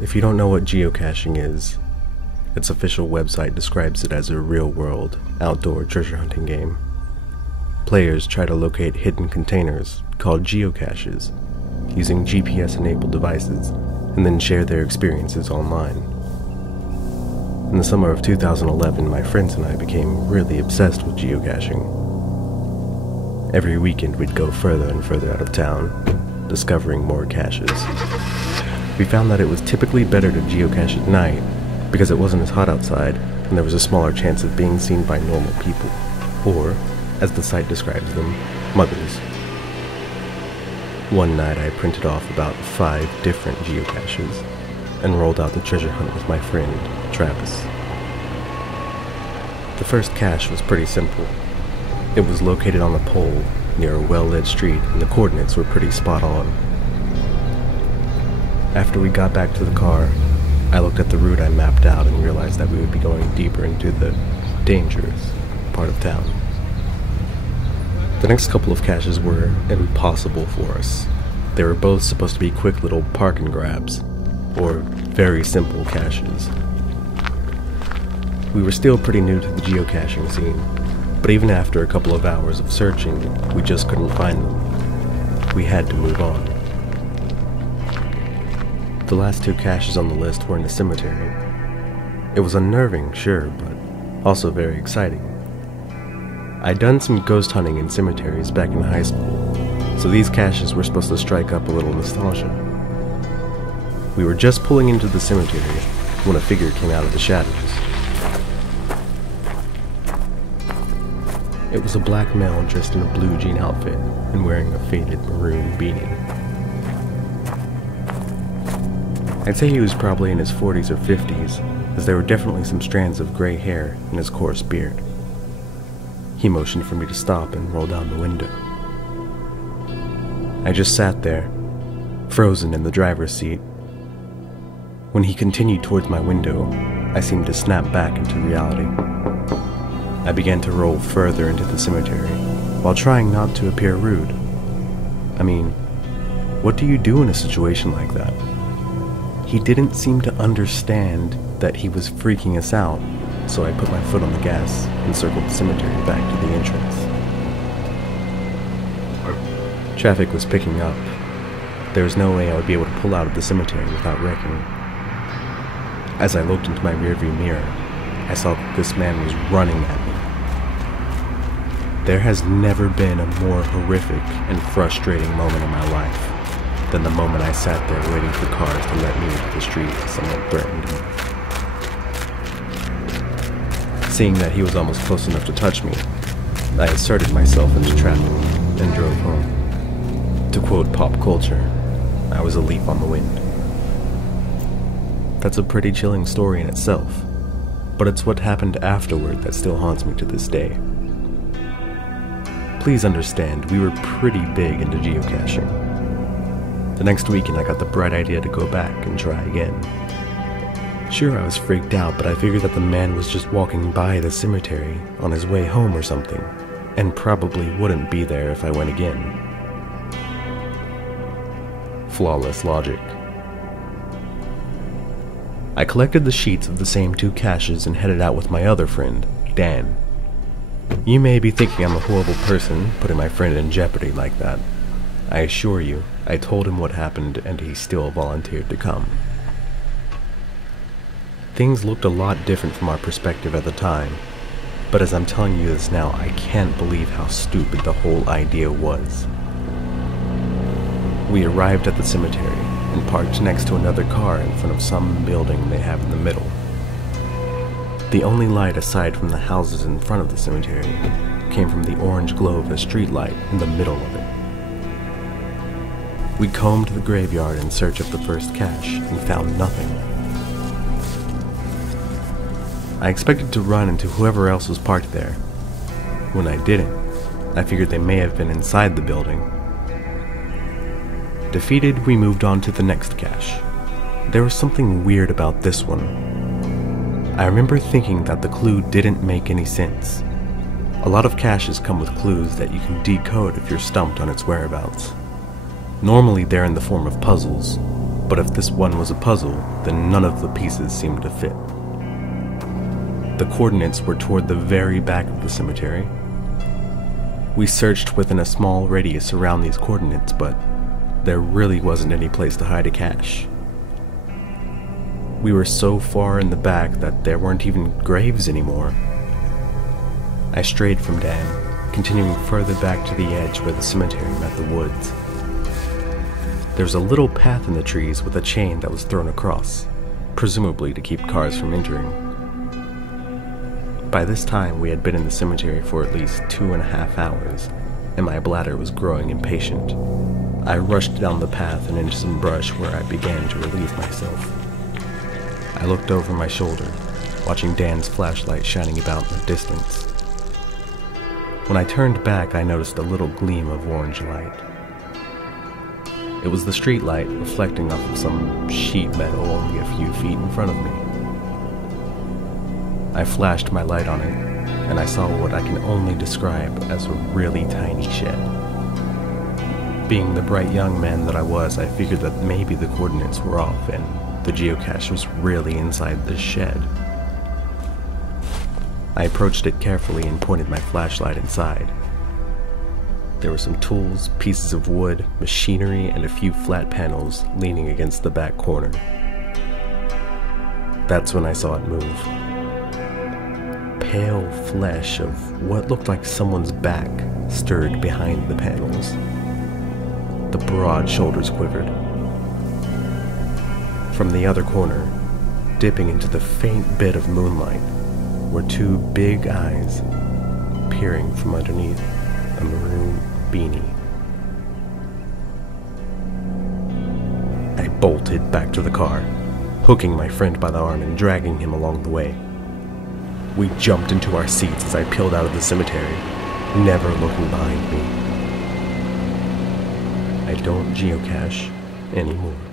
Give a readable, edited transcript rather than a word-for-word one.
If you don't know what geocaching is, its official website describes it as a real-world, outdoor treasure hunting game. Players try to locate hidden containers, called geocaches, using GPS-enabled devices, and then share their experiences online. In the summer of 2011, my friends and I became really obsessed with geocaching. Every weekend we'd go further and further out of town, discovering more caches. We found that it was typically better to geocache at night because it wasn't as hot outside and there was a smaller chance of being seen by normal people, or, as the site describes them, muggers. One night I printed off about 5 different geocaches and rolled out the treasure hunt with my friend, Travis. The first cache was pretty simple. It was located on a pole near a well-lit street and the coordinates were pretty spot on. After we got back to the car, I looked at the route I mapped out and realized that we would be going deeper into the dangerous part of town. The next couple of caches were impossible for us. They were both supposed to be quick little park and grabs, or very simple caches. We were still pretty new to the geocaching scene, but even after a couple of hours of searching, we just couldn't find them. We had to move on. The last 2 caches on the list were in a cemetery. It was unnerving, sure, but also very exciting. I'd done some ghost hunting in cemeteries back in high school, so these caches were supposed to strike up a little nostalgia. We were just pulling into the cemetery when a figure came out of the shadows. It was a black male dressed in a blue jean outfit and wearing a faded maroon beanie. I'd say he was probably in his 40s or 50s, as there were definitely some strands of gray hair in his coarse beard. He motioned for me to stop and roll down the window. I just sat there, frozen in the driver's seat. When he continued towards my window, I seemed to snap back into reality. I began to roll further into the cemetery, while trying not to appear rude. I mean, what do you do in a situation like that? He didn't seem to understand that he was freaking us out, so I put my foot on the gas and circled the cemetery back to the entrance. Traffic was picking up. There was no way I would be able to pull out of the cemetery without wrecking. As I looked into my rearview mirror, I saw that this man was running at me. There has never been a more horrific and frustrating moment in my life than the moment I sat there waiting for cars to let me into the street as someone threatened me. Seeing that he was almost close enough to touch me, I asserted myself into traffic and drove home. To quote pop culture, I was a leaf on the wind. That's a pretty chilling story in itself, but it's what happened afterward that still haunts me to this day. Please understand, we were pretty big into geocaching. The next weekend I got the bright idea to go back and try again. Sure, I was freaked out, but I figured that the man was just walking by the cemetery on his way home or something, and probably wouldn't be there if I went again. Flawless logic. I collected the sheets of the same 2 caches and headed out with my other friend, Dan. You may be thinking I'm a horrible person putting my friend in jeopardy like that. I assure you, I told him what happened and he still volunteered to come. Things looked a lot different from our perspective at the time, but as I'm telling you this now, I can't believe how stupid the whole idea was. We arrived at the cemetery and parked next to another car in front of some building they have in the middle. The only light aside from the houses in front of the cemetery came from the orange glow of a street light in the middle of it. We combed the graveyard in search of the first cache and found nothing. I expected to run into whoever else was parked there. When I didn't, I figured they may have been inside the building. Defeated, we moved on to the next cache. There was something weird about this one. I remember thinking that the clue didn't make any sense. A lot of caches come with clues that you can decode if you're stumped on its whereabouts. Normally they're in the form of puzzles, But if this one was a puzzle, then none of the pieces seemed to fit. The coordinates were toward the very back of the cemetery. We searched within a small radius around these coordinates, but there really wasn't any place to hide a cache. We were so far in the back that there weren't even graves anymore. I strayed from Dan, continuing further back to the edge where the cemetery met the woods. There was a little path in the trees with a chain that was thrown across, presumably to keep cars from entering. By this time, we had been in the cemetery for at least 2.5 hours, and my bladder was growing impatient. I rushed down the path and into some brush where I began to relieve myself. I looked over my shoulder, watching Dan's flashlight shining about in the distance. When I turned back, I noticed a little gleam of orange light. It was the street light reflecting off of some sheet metal only a few feet in front of me. I flashed my light on it, and I saw what I can only describe as a really tiny shed. Being the bright young man that I was, I figured that maybe the coordinates were off and the geocache was really inside this shed. I approached it carefully and pointed my flashlight inside. There were some tools, pieces of wood, machinery, and a few flat panels leaning against the back corner. That's when I saw it move. Pale flesh of what looked like someone's back stirred behind the panels. The broad shoulders quivered. From the other corner, dipping into the faint bit of moonlight, were two big eyes peering from underneath a maroon beanie. I bolted back to the car, hooking my friend by the arm and dragging him along the way. We jumped into our seats as I peeled out of the cemetery, never looking behind me. I don't geocache anymore.